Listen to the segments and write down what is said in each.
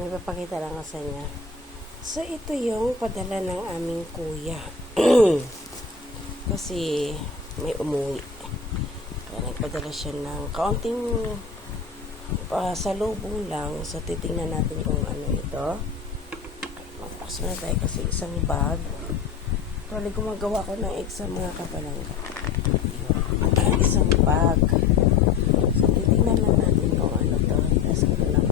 may papakita lang ko sa inyo. So, ito yung padala ng aming kuya. Kasi, may umuwi. Kaya nagpadala siya ng kaunting salubong lang. So, titingnan natin kung ano ito. Magpakas na tayo kasi isang bag. Probably gumagawa ko ng exam mga kapalangga. Isang bag. So, titingnan lang natin kung ano to. Tapos ko lang.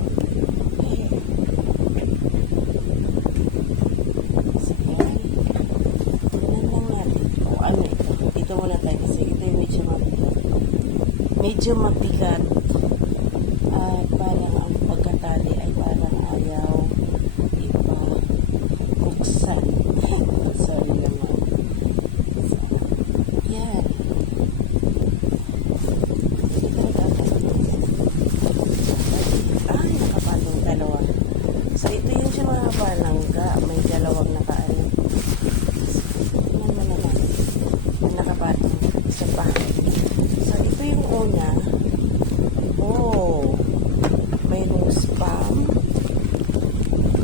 Dito muna tayo kasi ito yung medyo mabigat at parang ang pagkatali ay parang ayaw ito buksan. Sorry naman. Yan. Nakapatong dalawa. So ito yung siya mga palangga. May dalawang nakaano. Nakapatong isa pa. So, ito yung una. Oh, mayroong spam.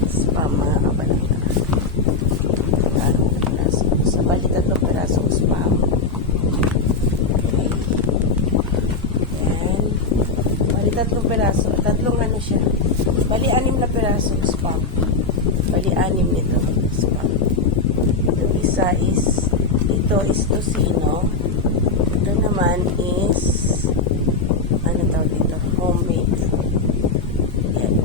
Spam, mga kabalangga. Sa bali, 3 pirasong spam. Okay. Yan. Bali, 3 piraso. 3 ano siya. Bali, 6 na pirasong spam. Bali, 6 nito. Spam. Ito isa ito is tocino. Ito naman is ano tawag dito? Homemade. Yan.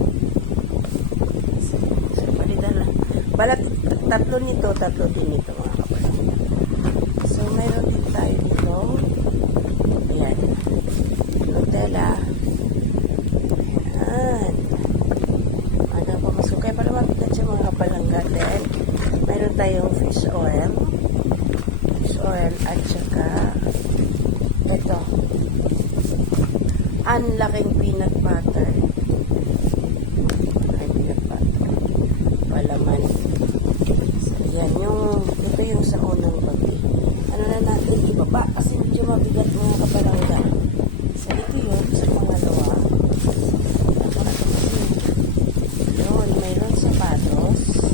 So, palitan lang. Balat, 3 nito, 3 din nito mga kapatid. So, mayroon din tayo dito. Yan. Nutella. Yan. Ano pa masukay para mabigat siya mga kapalangga. Then, mayroon tayong fish oil at saka ito ang laking peanut butter palaman. So yan ito yung sa unang gabi. Ano na natin ibaba kasi medyo mabigat mga kabalangga. So ito yun sa pangalawa. Yun, mayroon sapatos.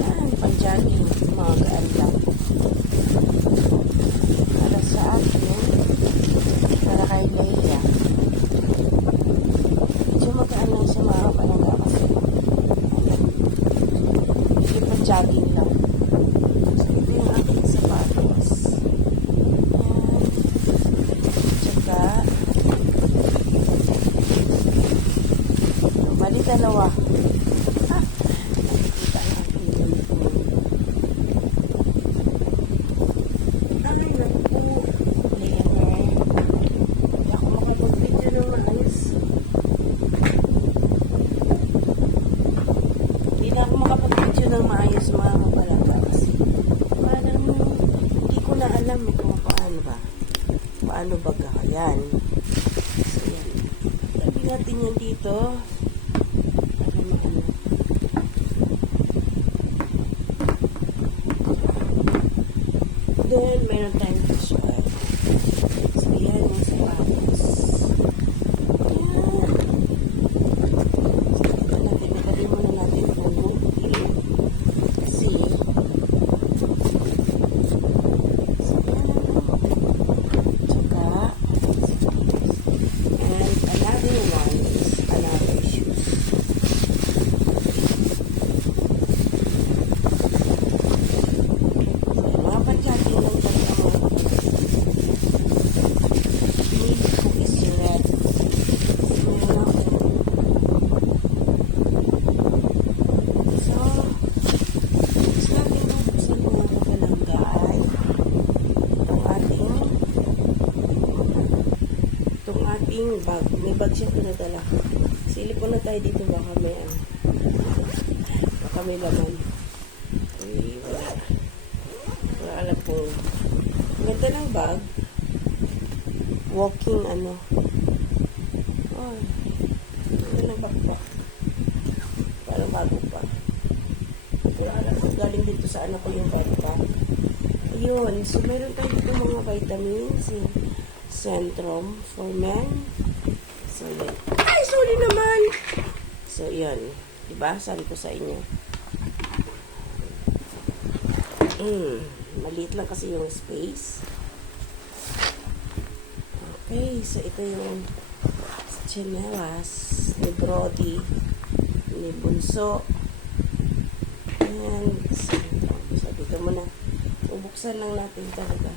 Yan, pang-jogging, mga gaan lang. Para kay Leia. Medyo magaan lang siya mga kapalangga kasi medyo pa-jogging lang. So, ito yung aking sapatos. Ayan. Tsaka bali dalawa. Nakikita natin yung ng maayos mga kapalangga kasi parang hindi ko na alam kung paano baga yan. So yan, tabi natin yan dito para maano. Then meron tayong fish oil. So yan yung sapatos. Bag. May bag siya pinadala. Silipon na tayo dito baka may baka may laman. Ay, wala alam po. Ganda ng bag. Walking oh, ganda ng bag po. Parang bago pa. Wala alam po. Galing dito sa anak ko yung bag pa. Ayun. So, meron tayo dito mga vitamins. Centrum for men. So, ay, sorry naman. So, So, yun. Diba? Sabi ko sa inyo. Maliit lang kasi yung space. Okay, so ito yung chinelas ni Brody, ni Bunso. And, so dito muna. Ubuksan lang natin talaga.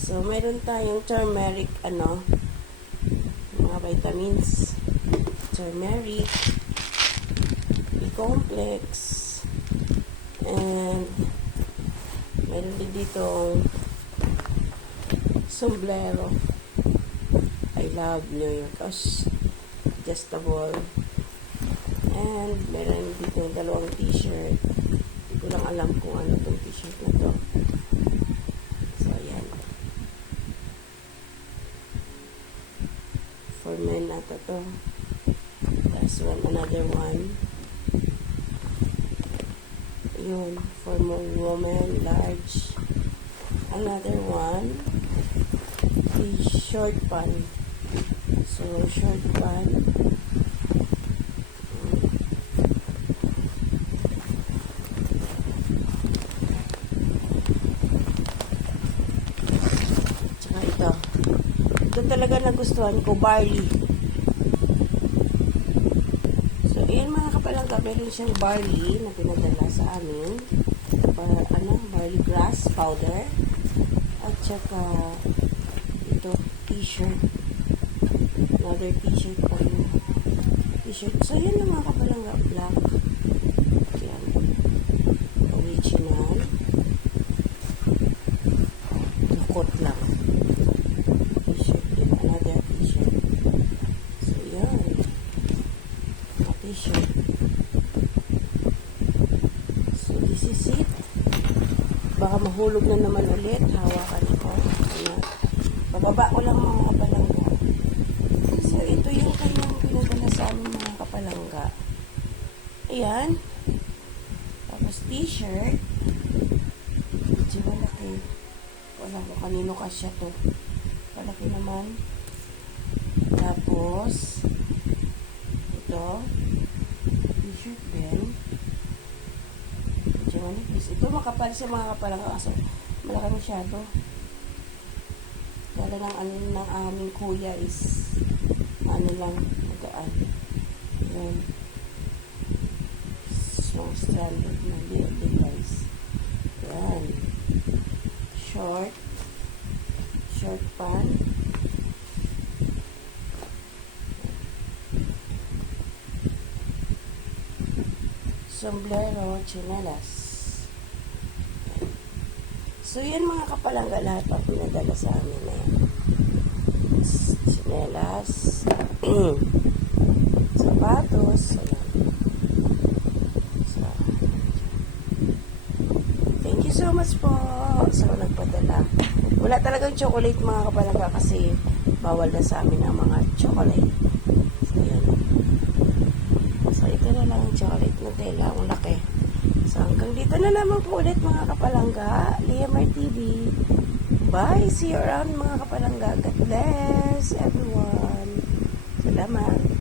So, meron tayong turmeric, mga vitamins. Turmeric, B-complex, and meron din dito sombrero. I love New York. Adjustable. And meron dito dalawang t-shirt. Hindi ko lang alam kung ano itong t-shirt na to. So, ayan. For men ata to. That's another one. Yun. For women, large. Another one. The short pant. So, short pant. Tsaka ito. Ito talaga nagustuhan ko, barley. So, ayan mga kapalangga, meron siyang barley na pinadala sa amin. Para, barley grass powder. At saka, ito, t-shirt. Another t-shirt pa yun. T-shirt. So, yan lang mga kapalangga, black. Yan. Original. Tukot lang. T-shirt din. Another t-shirt. So, yan. T-shirt. So, this is it. Baka mahulog na naman ulit. Hawakan ko. Ayan. Bababa ko lang mga kapalangga. So, ito yung kanyang pinadala sa amin mga kapalangga. Ayan. Tapos t-shirt. Medyo malaki. Wala ko kanino kasya to. Malaki naman. Tapos, ito. T-shirt din. Medyo manipis. Ito makapal sa mga kapalangga. So, malaki masyado. Dala ng aming kuya is lang, magaan. Ayan. So, standard na device. Ayan. Short pant. Sombrero, chinelas. So, yan mga kapalangga, lahat ang pinadala sa amin na yan. Chinelas, sapatos, ayan. So, thank you so much po sa nagpadala. Wala talagang chocolate mga kapalangga kasi bawal na sa amin ang mga chocolate. So, yan. So, ito na lang ang chocolate na tela, ang laki. So, hanggang dito na naman po ulit mga kapalangga. Liamar TV. Bye! See you around mga kapalangga. God bless everyone. Salamat.